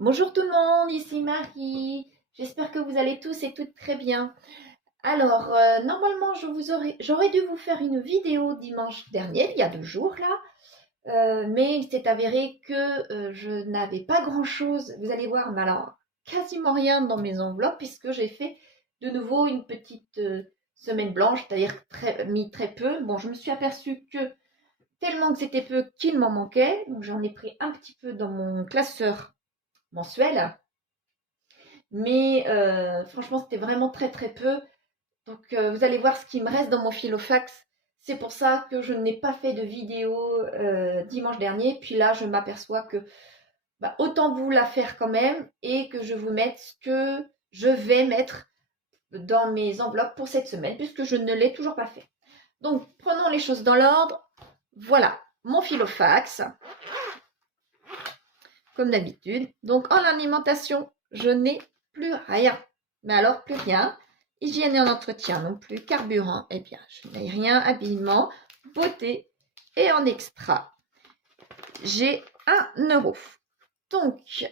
Bonjour tout le monde, ici Marie. J'espère que vous allez tous et toutes très bien. Alors, normalement, j'aurais dû vous faire une vidéo dimanche dernier, il y a 2 jours là, mais il s'est avéré que je n'avais pas grand-chose. Vous allez voir, mais alors quasiment rien dans mes enveloppes puisque j'ai fait de nouveau une petite semaine blanche, c'est-à-dire mis très peu. Bon, je me suis aperçue que tellement que c'était peu qu'il m'en manquait, donc j'en ai pris un petit peu dans mon classeur mensuel. Mais franchement, c'était vraiment très très peu. Donc vous allez voir ce qui me reste dans mon filofax. C'est pour ça que je n'ai pas fait de vidéo dimanche dernier. Puis là, je m'aperçois que autant vous la faire quand même et que je vous mette ce que je vais mettre dans mes enveloppes pour cette semaine puisque je ne l'ai toujours pas fait. Donc prenons les choses dans l'ordre. Voilà mon filofax comme d'habitude. Donc en alimentation, je n'ai plus rien. Mais alors plus rien. Hygiène et en entretien non plus. Carburant, eh bien je n'ai rien. Habillement, beauté et en extra, j'ai 1 euro. Donc je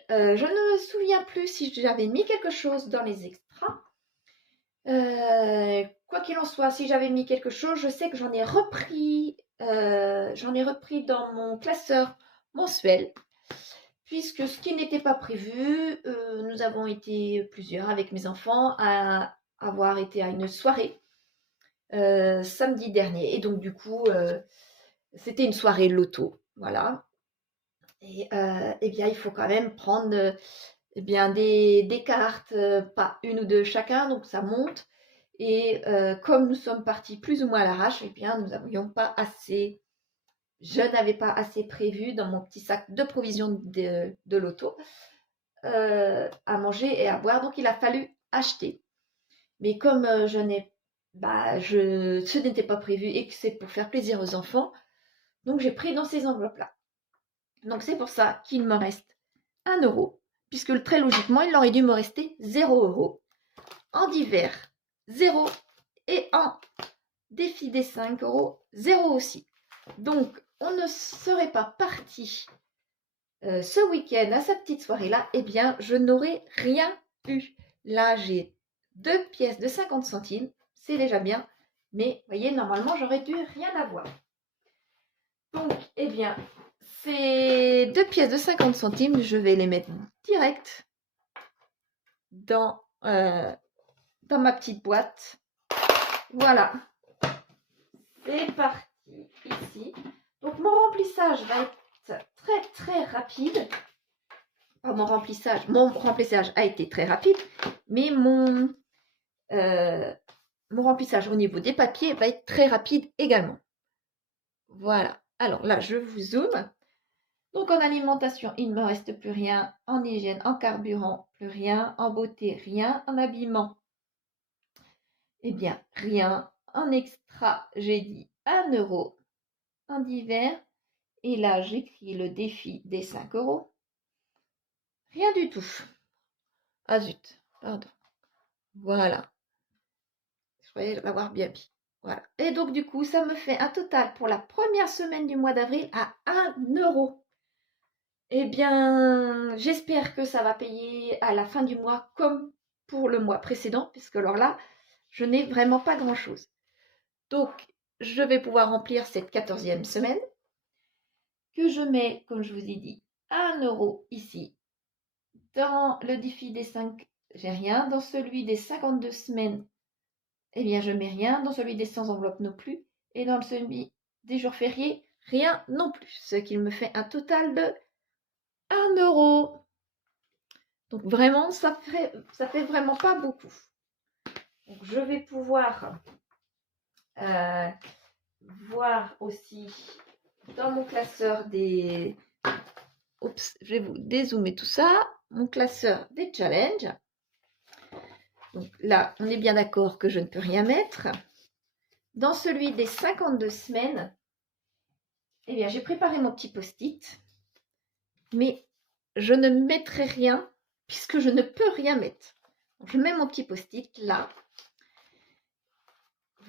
ne me souviens plus si j'avais mis quelque chose dans les extras. Quoi qu'il en soit, si j'avais mis quelque chose, je sais que j'en ai repris dans mon classeur mensuel. Puisque ce qui n'était pas prévu, nous avons été plusieurs avec mes enfants à avoir été à une soirée samedi dernier. Et donc du coup, c'était une soirée loto, voilà. Et eh bien, il faut quand même prendre eh bien, des cartes, pas une ou deux chacun, donc ça monte. Et comme nous sommes partis plus ou moins à l'arrache, eh bien, nous n'avions pas assez. Je n'avais pas assez prévu dans mon petit sac de provisions de loto à manger et à boire. Donc, il a fallu acheter. Mais comme ce n'était pas prévu et que c'est pour faire plaisir aux enfants, donc j'ai pris dans ces enveloppes-là. Donc, c'est pour ça qu'il me reste 1 euro, puisque très logiquement, il aurait dû me rester 0 € en divers, 0, et en défi des 5 €, 0 aussi. Donc, on ne serait pas parti ce week-end à cette petite soirée-là, eh bien, je n'aurais rien eu. Là, j'ai 2 pièces de 50 centimes, c'est déjà bien, mais vous voyez, normalement, j'aurais dû rien avoir. Donc, eh bien, ces 2 pièces de 50 centimes, je vais les mettre direct dans ma petite boîte. Voilà, c'est parti ici. Donc, mon remplissage va être très très rapide. Mon remplissage a été très rapide, mais mon remplissage au niveau des papiers va être très rapide également. Voilà. Alors là, je vous zoome. Donc en alimentation, il ne me reste plus rien. En hygiène, en carburant, plus rien. En beauté, rien. En habillement, eh bien, rien. En extra, j'ai dit 1 euro. En divers, et là, j'écris le défi des 5 €. Rien du tout. Ah zut, pardon. Voilà. Je croyais l'avoir bien mis. Voilà. Et donc, du coup, ça me fait un total pour la première semaine du mois d'avril à 1 euro. Eh bien, j'espère que ça va payer à la fin du mois comme pour le mois précédent, puisque alors là, je n'ai vraiment pas grand-chose. Donc, je vais pouvoir remplir cette 14e semaine que je mets, comme je vous ai dit, 1 € ici. Dans le défi des 5, j'ai rien. Dans celui des 52 semaines, eh bien, je mets rien. Dans celui des 100 enveloppes non plus. Et dans celui des jours fériés, rien non plus. Ce qui me fait un total de 1 euro. Donc vraiment, ça fait vraiment pas beaucoup. Donc je vais pouvoir voir aussi dans mon classeur des... Oups, je vais vous dézoomer tout ça. Mon classeur des challenges. Donc là, on est bien d'accord que je ne peux rien mettre. Dans celui des 52 semaines, eh bien, j'ai préparé mon petit post-it, mais je ne mettrai rien puisque je ne peux rien mettre. Donc, je mets mon petit post-it là.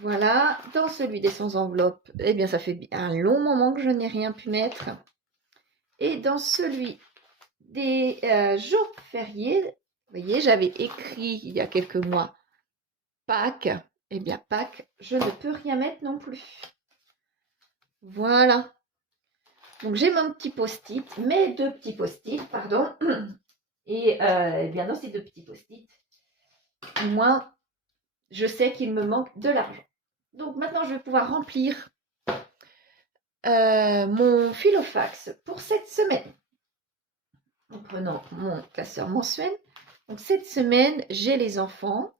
Voilà. Dans celui des 100 enveloppes, eh bien, ça fait un long moment que je n'ai rien pu mettre. Et dans celui des jours fériés. Vous voyez, j'avais écrit il y a quelques mois Pâques. Eh bien, Pâques, je ne peux rien mettre non plus. Voilà. Donc, j'ai mon petit post-it, mes 2 petits post-it, pardon. Et eh bien, dans ces 2 petits post-it, moi, je sais qu'il me manque de l'argent. Donc, maintenant, je vais pouvoir remplir mon filofax pour cette semaine. En prenant mon classeur mensuel. Donc, cette semaine, j'ai les enfants.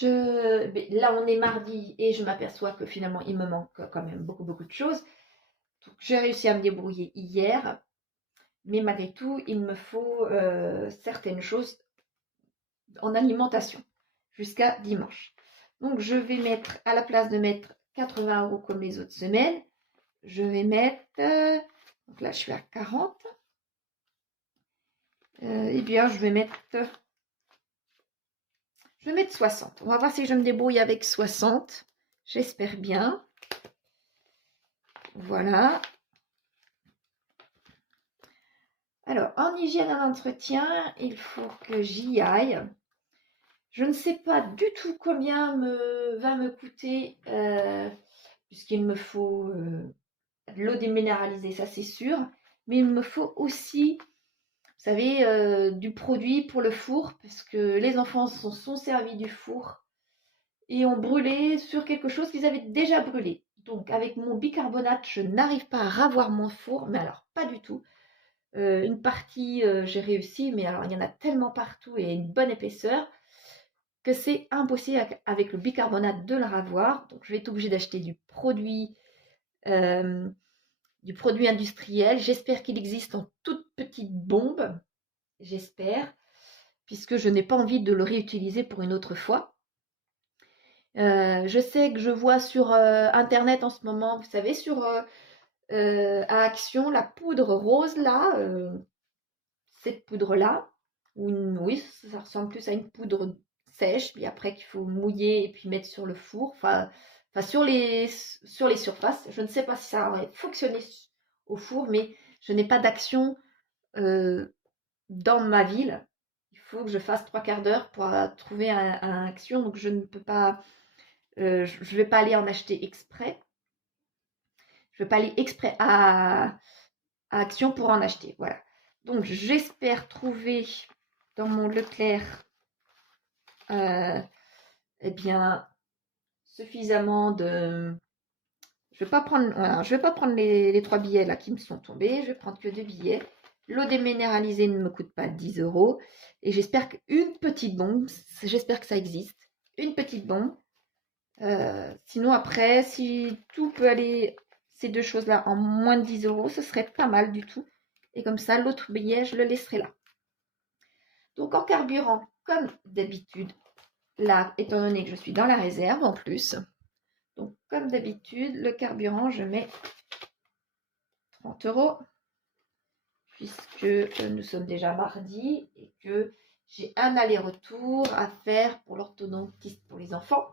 Là, on est mardi et je m'aperçois que finalement, il me manque quand même beaucoup de choses. J'ai réussi à me débrouiller hier, mais malgré tout, il me faut certaines choses en alimentation jusqu'à dimanche. Donc, je vais mettre, à la place de mettre 80 € comme les autres semaines, je vais mettre, donc là, je suis à 40. Eh bien, je vais mettre 60. On va voir si je me débrouille avec 60. J'espère bien. Voilà. Alors, en hygiène et en entretien, il faut que j'y aille. Je ne sais pas du tout combien va me coûter, puisqu'il me faut de l'eau déminéralisée, ça c'est sûr. Mais il me faut aussi, vous savez, du produit pour le four, parce que les enfants sont servis du four et ont brûlé sur quelque chose qu'ils avaient déjà brûlé. Donc, avec mon bicarbonate, je n'arrive pas à ravoir mon four, mais alors pas du tout. Une partie, j'ai réussi, mais alors il y en a tellement partout et une bonne épaisseur que c'est impossible avec le bicarbonate de le ravoir. Donc, je vais être obligée d'acheter du produit industriel. J'espère qu'il existe en toute petite bombe. J'espère, puisque je n'ai pas envie de le réutiliser pour une autre fois. Je sais que je vois sur Internet en ce moment, vous savez, à Action, la poudre rose là, cette poudre-là, oui, ça ressemble plus à une poudre sèche, puis après qu'il faut mouiller et puis mettre sur le four, enfin sur les surfaces. Je ne sais pas si ça aurait fonctionné au four, mais je n'ai pas d'Action dans ma ville. Il faut que je fasse 3/4 d'heure pour trouver un Action, donc je ne peux pas, je ne vais pas aller en acheter exprès. Je ne vais pas aller exprès à Action pour en acheter, voilà. Donc, j'espère trouver dans mon Leclerc eh bien, suffisamment de... Je ne vais pas prendre, voilà, je vais pas prendre les 3 billets là qui me sont tombés. Je vais prendre que 2 billets. L'eau déminéralisée ne me coûte pas 10 €. Et j'espère qu'une petite bombe, j'espère que ça existe, une petite bombe. Sinon, après, si tout peut aller, ces 2 choses-là, en moins de 10 €, ce serait pas mal du tout. Et comme ça, l'autre billet, je le laisserai là. Donc, en carburant, comme d'habitude, là, étant donné que je suis dans la réserve en plus, donc comme d'habitude, le carburant, je mets 30 €, puisque nous sommes déjà mardi et que j'ai un aller-retour à faire pour l'orthodontiste pour les enfants.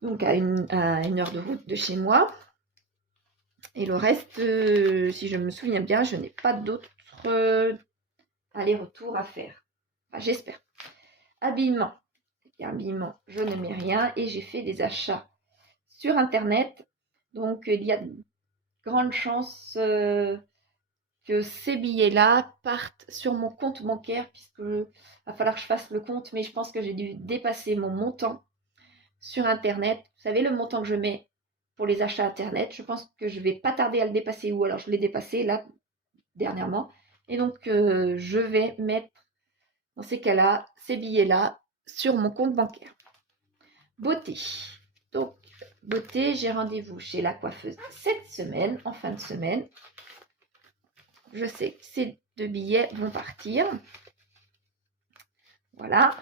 Donc, à une heure de route de chez moi. Et le reste, si je me souviens bien, je n'ai pas d'autres aller-retour à faire. Enfin, j'espère. Habillement. Habillement, je ne mets rien et j'ai fait des achats sur Internet. Donc, il y a de grandes chances que ces billets-là partent sur mon compte bancaire, puisque va falloir que je fasse le compte, mais je pense que j'ai dû dépasser mon montant sur Internet. Vous savez, le montant que je mets pour les achats Internet, je pense que je ne vais pas tarder à le dépasser, ou alors je l'ai dépassé là, dernièrement. Et donc, je vais mettre, dans ces cas-là, ces billets-là sur mon compte bancaire. Beauté. Donc, beauté, j'ai rendez-vous chez la coiffeuse cette semaine, en fin de semaine. Je sais que ces 2 billets vont partir. Voilà.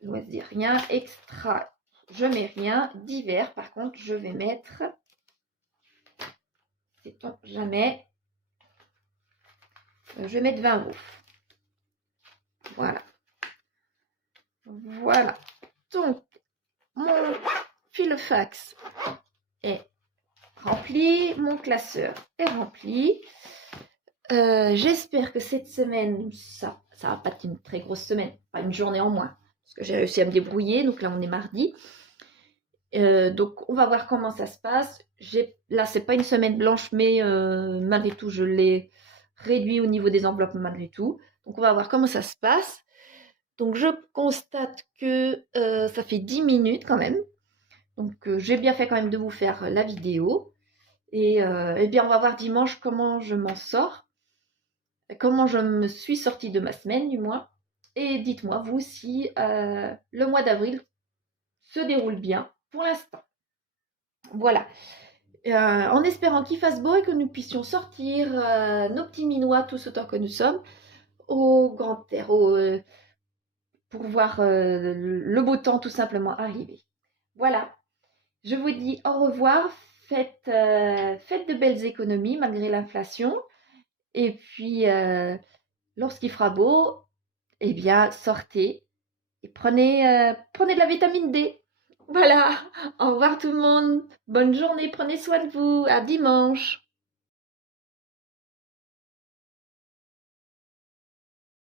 Loisir, rien. Extra, je mets rien. Divers, par contre, je vais mettre, sait-on jamais, je vais mettre 20 €. Voilà. Voilà. Donc, mon filofax est rempli, mon classeur est rempli. J'espère que cette semaine, ça va pas être une très grosse semaine, pas une journée en moins, parce que j'ai réussi à me débrouiller. Donc là, on est mardi. Donc, on va voir comment ça se passe. Là, c'est pas une semaine blanche, mais malgré tout, je l'ai réduit au niveau des enveloppes malgré tout. Donc, on va voir comment ça se passe. Donc, je constate que ça fait 10 minutes quand même. Donc, j'ai bien fait quand même de vous faire la vidéo. Et bien, on va voir dimanche comment je m'en sors, comment je me suis sortie de ma semaine du mois. Et dites-moi, vous, si le mois d'avril se déroule bien pour l'instant. Voilà. En espérant qu'il fasse beau et que nous puissions sortir nos petits minois tous autant que nous sommes au grand air, pour voir le beau temps tout simplement arriver. Voilà, je vous dis au revoir, faites de belles économies malgré l'inflation et puis lorsqu'il fera beau, eh bien sortez et prenez de la vitamine D. Voilà, au revoir tout le monde, bonne journée, prenez soin de vous, à dimanche.